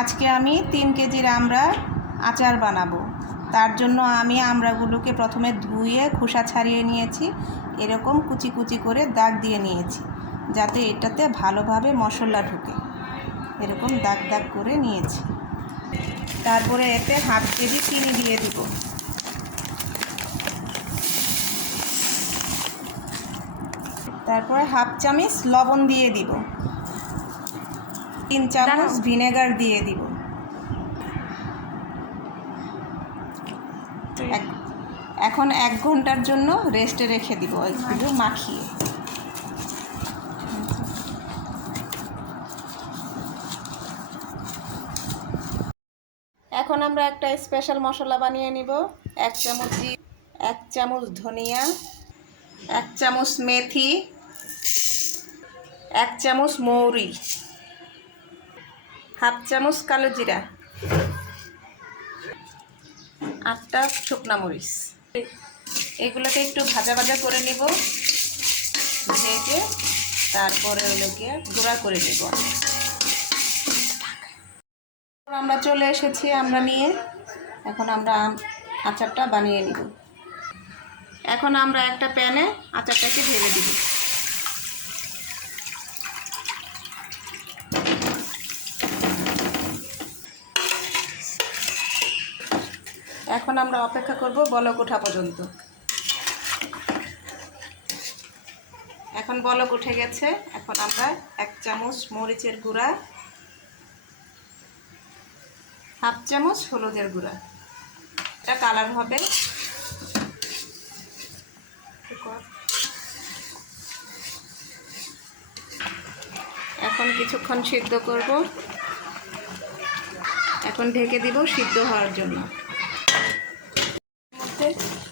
আজকে আমি 3 কেজির আমড়া আচার বানাবো। তার জন্য আমি আমড়াগুলোকে প্রথমে ধুয়ে খোসা ছাড়িয়ে নিয়েছি, এরকম কুচি কুচি করে দাগ দিয়ে নিয়েছি যাতে এটাতে ভালোভাবে মশলা ঢুকে। এরকম দাগ দাগ করে নিয়েছি। তারপরে এতে হাফ কেজি চিনি দিয়ে দিব। তারপরে হাফ চামচ লবণ দিয়ে দিব। 3 চামচ ভিনেগার দিয়ে দিব। এখন 1 ঘন্টার জন্য রেস্টে রেখে দিব এগুলো মাখিয়ে। এখন আমরা একটা স্পেশাল মশলা বানিয়ে নিব। 1 চামচ জিরা, 1 চামচ ধনিয়া, 1 চামচ মেথি, 1 চামচ মৌরি, হাফ চামচ কালো জিরা, 8টা শুকনা মরিচ। এগুলোকে একটু ভাজা ভাজা করে নিব, ভেজে তারপরে ওগুলোকে গুঁড়া করে নেব। আমরা চলে এসেছি আমরা নিয়ে। এখন আমরা আচারটা বানিয়ে নিব। এখন আমরা একটা প্যানে আচারটাকে ঢেলে দিব। এখন আমরা অপেক্ষা করব বলক ওঠা পর্যন্ত। এখন বলক উঠে গেছে। এখন আমরা 1 চামচ মরিচের গুঁড়া, হাফ চামচ হলুদের গুঁড়া, এটা কালার হবে। এখন কিছুক্ষণ সিদ্ধ করব। এখন ঢেকে দিব সিদ্ধ হওয়ার জন্য।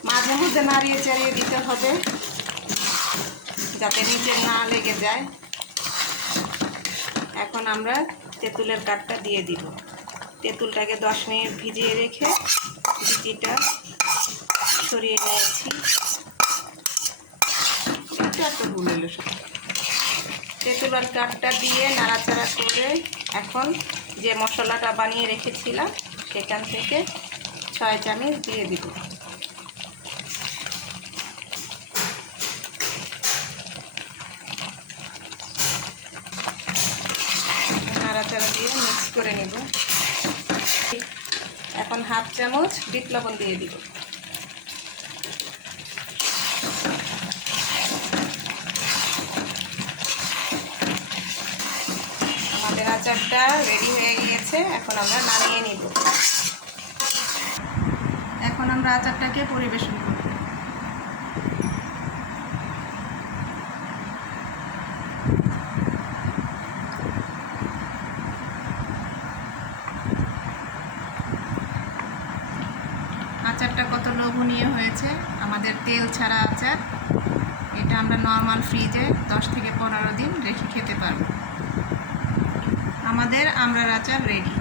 মাঝে মধ্যে নাড়িয়ে চাড়িয়ে দিতে হবে যাতে নিচে না লেগে যায়। এখন আমরা তেঁতুলের কাঠটা দিয়ে দিব। তেঁতুলটাকে 10 মিনিট ভিজিয়ে রেখে বিচিটা সরিয়ে নিয়েছি। একটু ভুলে তেঁতুলের কাঠটা দিয়ে নাড়াচাড়া করে এখন যে মশলাটা বানিয়ে রেখেছিলাম সেখান থেকে 6 চামচ দিয়ে দিব। নাড়াচাড়া দিয়ে মিক্স করে নেব। এখন হাফ চামচ বিট লবণ দিয়ে দিব। আমাদের আচারটা রেডি হয়ে গিয়েছে। এখন আমরা নামিয়ে নিব। এখন আমরা আচারটাকে পরিবেশন করব। আচারটা কত লোভনীয় হয়েছে। আমাদের তেল ছাড়া আচার। এটা আমরা নর্মাল ফ্রিজে 10 থেকে 15 দিন রেখে খেতে পারবো। আমাদের আমড়ার আচার রেডি।